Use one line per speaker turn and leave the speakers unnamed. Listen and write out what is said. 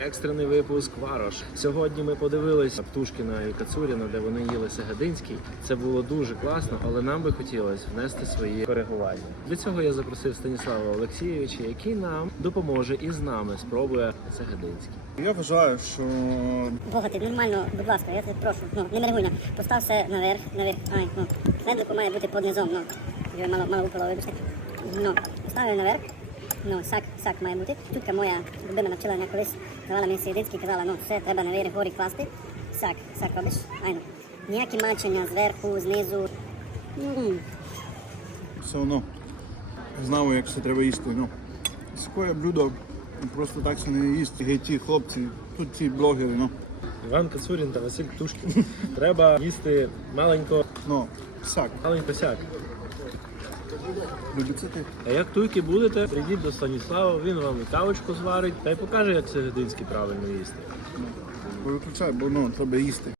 Екстрений випуск Варош. Сьогодні ми подивилися Птушкіна і Кацуріна, де вони їли Сегединський. Це було дуже класно, але нам би хотілося внести свої коригування. Для цього я запросив Станіслава Олексійовича, який нам допоможе і з нами спробує Сегединський.
Я вважаю, що...
Бога, ти нормально, будь ласка, я тебе прошу, не нервуй, постав все наверх, ай, Фендлику має бути під низом, я мало випила, вибачте. Поставив наверх, сак має бути. Тутка моя любима навчила мене колись, давала мені Сегединський, казала, все треба наверх горі класти. Сак робиш, ніякі мачення зверху, знизу.
Все одно знав, як все треба їсти. Таке блюдо просто так се не їсть. Ті хлопці, тут ці блогери.
Іван Кацурін та Василь Птушкін. Треба їсти маленько сяк.
Любиться ти?
А як туйки будете, прийдіть до Станіслава, він вам і кавочку зварить та й покаже, як Сегединський правильно їсти.
Виключай, бо треба їсти.